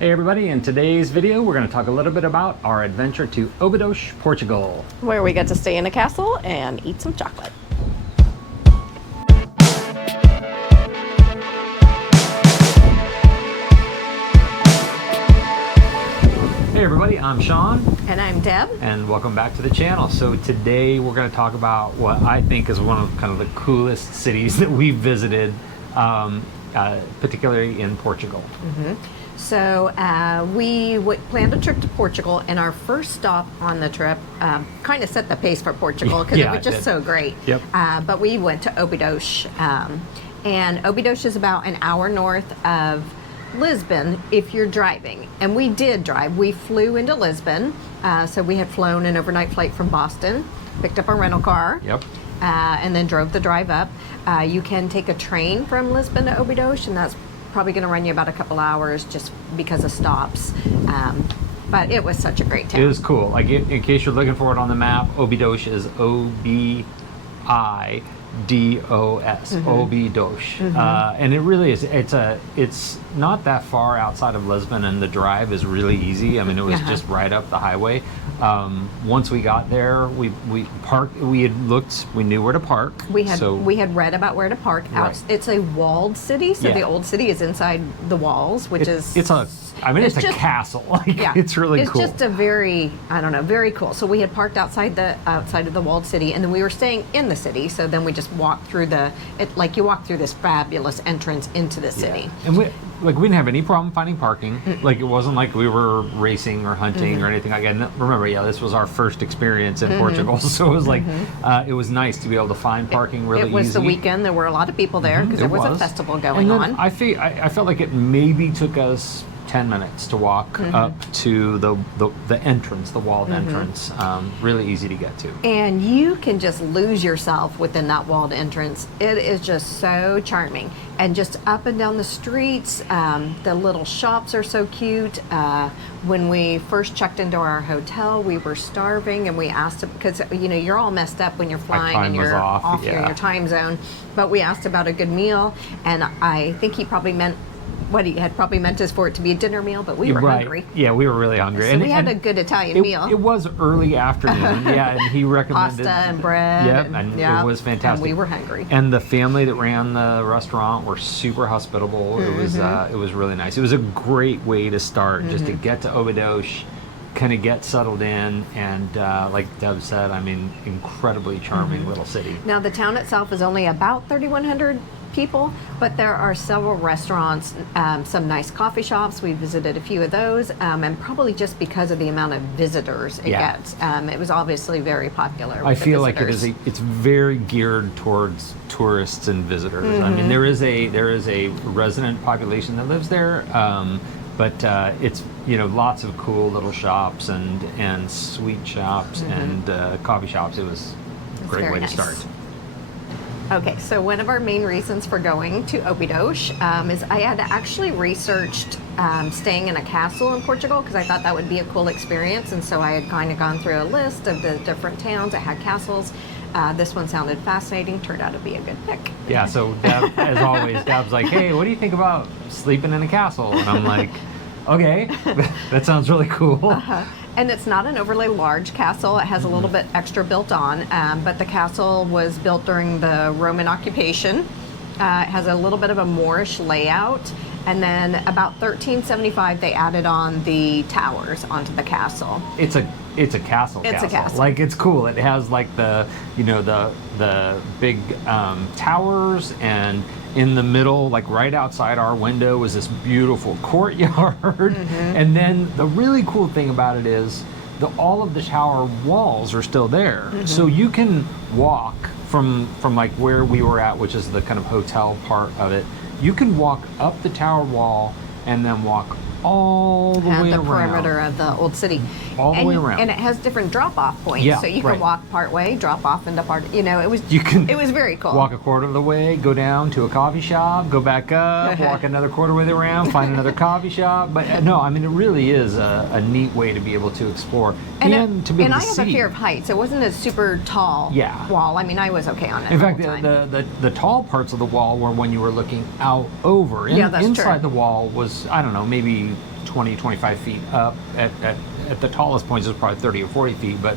Hey everybody, in today's video we're going to talk a little bit about our adventure to Óbidos, Portugal. Where we get to stay in a castle and eat some chocolate. Hey everybody, I'm Sean. And I'm Deb. And welcome back to the channel. So today we're going to talk about what I think is one of kind of the coolest cities that we've visited, particularly in Portugal. Mm-hmm. So we planned a trip to Portugal, and our first stop on the trip kind of set the pace for Portugal because it was just so great. Yep. But we went to Óbidos, and Óbidos is about an hour north of Lisbon if you're driving. And we did drive. We flew into Lisbon, so we had flown an overnight flight from Boston, picked up a rental car. Yep. And then drove the drive up. You can take a train from Lisbon to Óbidos, and that's probably going to run you about a couple hours just because of stops. But it was such a great town. It was cool. Like in case you're looking for it on the map, Óbidos is Obidos. Mm-hmm. Obidos. Mm-hmm. And it really is. It's not that far outside of Lisbon, and the drive is really easy. I mean, it was just right up the highway. Once we got there, we parked. We had looked. We knew where to park. We had read about where to park. Right. It's a walled city, so the old city is inside the walls, which is it's a castle. It's really cool. It's just a very cool. So we had parked outside of the walled city, and then we were staying in the city. So then we just walked through you walk through this fabulous entrance into the city. And we didn't have any problem finding parking. Like it wasn't like we were racing or hunting or anything like that. And remember, this was our first experience in Portugal, so it was like it was nice to be able to find parking really easy. It was the weekend. There were a lot of people there because there was a festival going on. I felt like it maybe took us 10 minutes to walk up to the entrance, the walled entrance. Really easy to get to. And you can just lose yourself within that walled entrance. It is just so charming. And just up and down the streets, the little shops are so cute. When we first checked into our hotel, we were starving, and we asked, because you're all messed up when you're flying and you're off your time zone. But we asked about a good meal, and I think he probably meant what he had probably meant is for it to be a dinner meal, but we were hungry. Yeah, we were really hungry. So we had a good Italian meal. It was early afternoon, and he recommended pasta and bread. It was fantastic. And we were hungry. And the family that ran the restaurant were super hospitable. It was really nice. It was a great way to start, just to get to Óbidos, kind of get settled in, and like Deb said, incredibly charming little city. Now the town itself is only about 3,100 people, but there are several restaurants, some nice coffee shops. We visited a few of those, and probably just because of the amount of visitors it gets, it was obviously very popular. I feel like it's very geared towards tourists and visitors. I mean, there is a resident population that lives there, but it's lots of cool little shops and sweet shops and coffee shops. It was a great way to start. Okay, so one of our main reasons for going to Óbidos is I had actually researched staying in a castle in Portugal because I thought that would be a cool experience, and so I had kind of gone through a list of the different towns that had castles. This one sounded fascinating, turned out to be a good pick. Yeah, so Deb, as always, Deb's like, hey, what do you think about sleeping in a castle? And I'm like, okay, that sounds really cool. And it's not an overly large castle. It has a little bit extra built on, but the castle was built during the Roman occupation. It has a little bit of a Moorish layout. And then about 1375, they added on the towers onto the castle. It's a castle. It's a castle. Like, it's cool. It has like the big towers, and in the middle, like right outside our window, was this beautiful courtyard. And then the really cool thing about it is all of the tower walls are still there. So you can walk from like where we were at, which is the kind of hotel part of it. You can walk up the tower wall and then walk all the way around. The perimeter of the old city. All the way around. And it has different drop-off points. Yeah, so you can walk part way, drop off into part, it was very cool. Walk a quarter of the way, go down to a coffee shop, go back up, walk another quarter way around, find another coffee shop. But no, it really is a neat way to be able to explore and to be able to see. And I have a fear of heights. It wasn't a super tall wall. I was okay on it. In fact, the tall parts of the wall were when you were looking out over. Inside the wall was, I don't know, maybe 20, 25 feet up. At the tallest points, it's probably 30 or 40 feet, but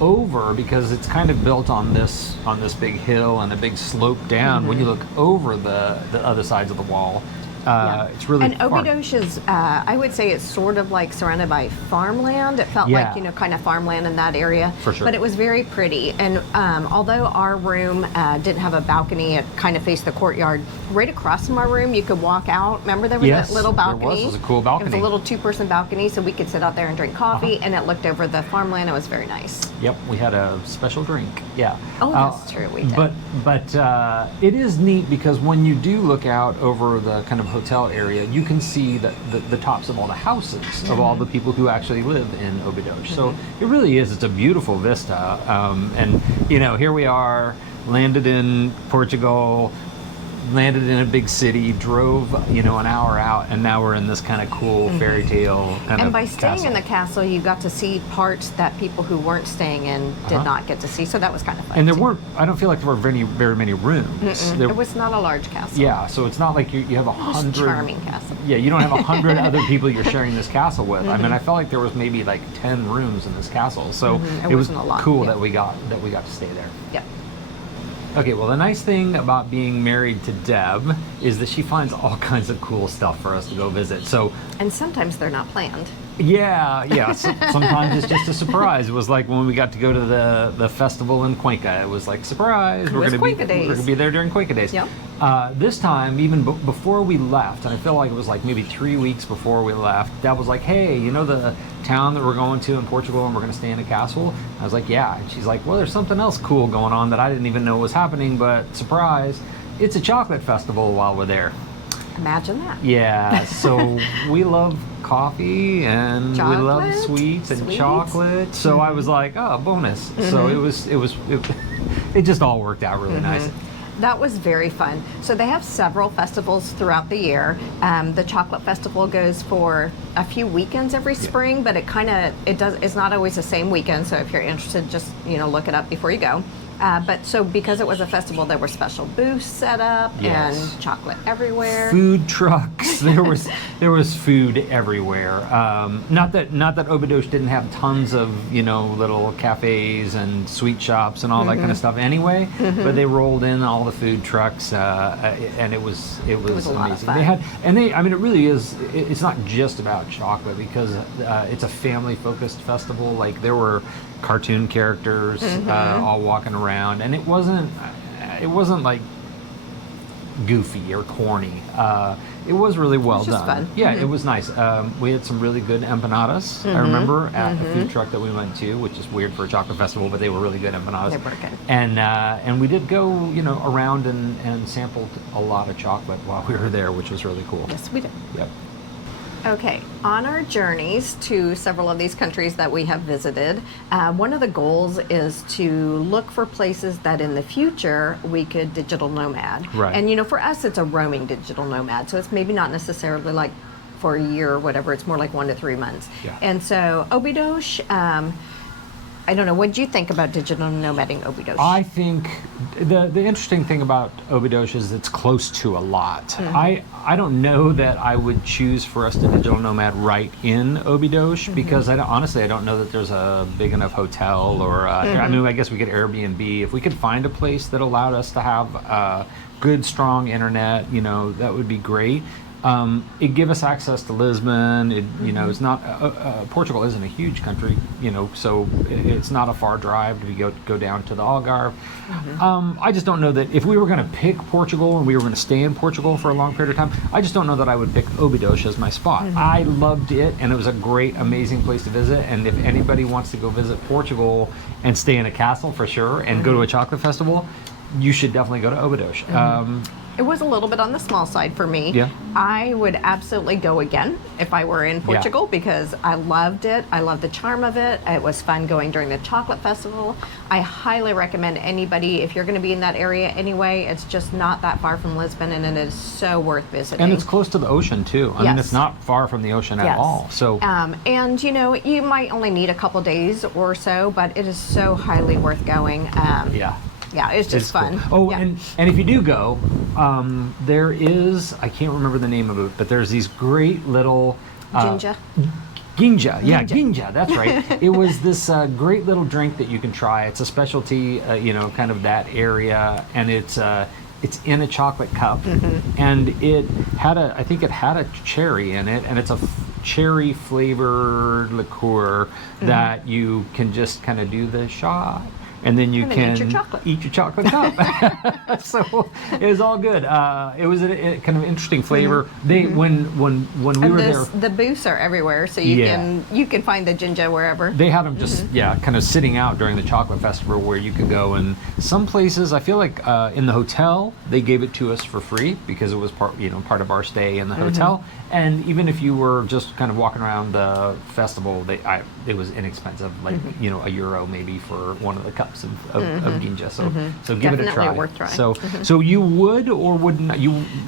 over, because it's kind of built on this big hill and a big slope down. When you look over the other sides of the wall, it's really and Obidos is, I would say it's sort of like surrounded by farmland. It felt like, kind of farmland in that area. For sure. But it was very pretty. And although our room didn't have a balcony, it kind of faced the courtyard. Right across from our room, you could walk out. Remember there was that little balcony? There was. It was a cool balcony. It was a little 2-person balcony, so we could sit out there and drink coffee, and it looked over the farmland. It was very nice. Yep, we had a special drink. Yeah. Oh, that's true. We did. But it is neat because when you do look out over the kind of hotel area, you can see the tops of all the houses of all the people who actually live in Óbidos. So it really is. It's a beautiful vista. And here we are, landed in Portugal, landed in a big city, drove an hour out, and now we're in this kind of cool fairy tale kind of And by staying castle. in the castle, you got to see parts that people who weren't staying in did not get to see, so that was kind of fun. And there too. weren't, I don't feel like there were very many rooms. It was not a large castle. Yeah, so it's not like you have 100 Charming castle. Yeah, you don't have 100 other people you're sharing this castle with. I mean, I felt like there was maybe like 10 rooms in this castle, so it was wasn't a lot, cool yeah. that we got to stay there. Yep. Okay, well, the nice thing about being married to Deb is that she finds all kinds of cool stuff for us to go visit. So And sometimes they're not planned. yeah. Sometimes it's just a surprise. It was like when we got to go to the festival in Cuenca. It was like, surprise, we're Cuenca days. going to be there during Cuenca days. Yep. This time, even before we left, and I feel like it was like maybe 3 weeks before we left, Dad was like, hey, the town that we're going to in Portugal and we're going to stay in a castle? I was like, yeah. And she's like, well, there's something else cool going on that I didn't even know was happening, but surprise, it's a chocolate festival while we're there. Imagine that. Yeah, so we love coffee and we love Chocolate, sweets and sweets. chocolate. So I was like, oh, bonus. So it just all worked out really nice. That was very fun. So they have several festivals throughout the year. The chocolate festival goes for a few weekends every spring, but it's not always the same weekend. So if you're interested, just look it up before you go. But so because it was a festival, there were special booths set up and chocolate everywhere. Food trucks. There was food everywhere. Not that Obidos didn't have tons of little cafes and sweet shops and all that kind of stuff anyway. But they rolled in all the food trucks, and it was a amazing. lot of fun. It really is. It's not just about chocolate because it's a family-focused festival. Like there were cartoon characters all walking around, and it wasn't like goofy or corny. It was really well done. Fun. Yeah, it was nice. We had some really good empanadas. I remember at a food truck that we went to, which is weird for a chocolate festival, but they were really good empanadas. They were good. And we did go around and sampled a lot of chocolate while we were there, which was really cool. Yes, we did. Yep. Okay, on our journeys to several of these countries that we have visited, one of the goals is to look for places that in the future we could digital nomad. Right. And for us, it's a roaming digital nomad, so it's maybe not necessarily like for a year or whatever, it's more like 1 to 3 months. Yeah. And so Óbidos, I don't know, what did you think about digital nomading Óbidos? I think the interesting thing about Óbidos is it's close to a lot. I don't know that I would choose for us to digital nomad right in Óbidos because honestly I don't know that there's a big enough hotel or I guess we could Airbnb if we could find a place that allowed us to have good strong internet. That would be great. It give us access to Lisbon. It's not Portugal isn't a huge country, so it's not a far drive to go down to the Algarve. I just don't know that if we were going to pick Portugal and we were going to stay in Portugal for a long period of time, I just don't know that I would pick Óbidos as my spot. I loved it, and it was a great, amazing place to visit. And if anybody wants to go visit Portugal and stay in a castle for sure, and go to a chocolate festival, you should definitely go to Óbidos. It was a little bit on the small side for me. Yeah. I would absolutely go again if I were in Portugal because I loved it. I loved the charm of it. It was fun going during the chocolate festival. I highly recommend anybody, if you're going to be in that area anyway, it's just not that far from Lisbon and it is so worth visiting. And it's close to the ocean too. I mean, it's not far from the ocean at all. So, and you might only need a couple days or so, but it is so highly worth going. Yeah, it's just fun. Cool. Oh, and if you do go, there is, I can't remember the name of it, but there's these great little Ginja. Ginja, yeah, Ginja, that's right. It was this great little drink that you can try. It's a specialty, kind of that area, and it's in a chocolate cup, and I think it had a cherry in it, and it's a cherry flavored liqueur that you can just kind of do the shot. And then you can eat your chocolate cup. So it was all good. It was a kind of interesting flavor. They when we were there, the booths are everywhere, so you can find the Ginja wherever. They had them just kind of sitting out during the chocolate festival where you could go. And some places, I feel like in the hotel they gave it to us for free because it was part of our stay in the hotel. And even if you were just kind of walking around the festival, it was inexpensive, like €1 maybe for one of the cups of Ginja. So give it a try. Worth trying. So you would or would not?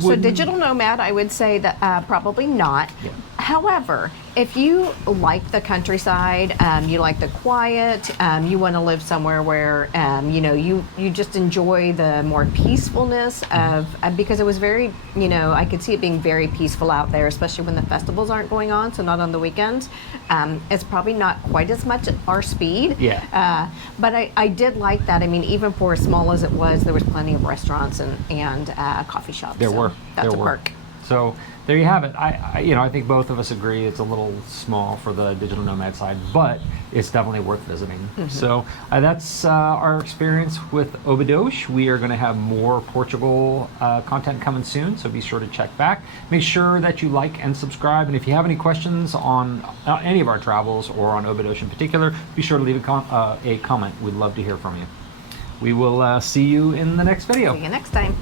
So digital nomad, I would say that probably not. Yeah. However, if you like the countryside, you like the quiet, you want to live somewhere where you just enjoy the more peacefulness of because it was very I could see it being very peaceful out there, especially when the festivals aren't going on, so not on the weekends. It's probably not quite as much at our speed. Yeah. But I did like that. I mean, even for as small as it was, there was plenty of restaurants and coffee shops. There were. That's a perk. So there you have it. I think both of us agree it's a little small for the digital nomad side, but it's definitely worth visiting. So that's our experience with Obidos. We are going to have more Portugal content coming soon, so be sure to check back. Make sure that you like and subscribe, and if you have any questions on any of our travels or on Obidos in particular, be sure to leave a comment. We'd love to hear from you. We will see you in the next video. See you next time.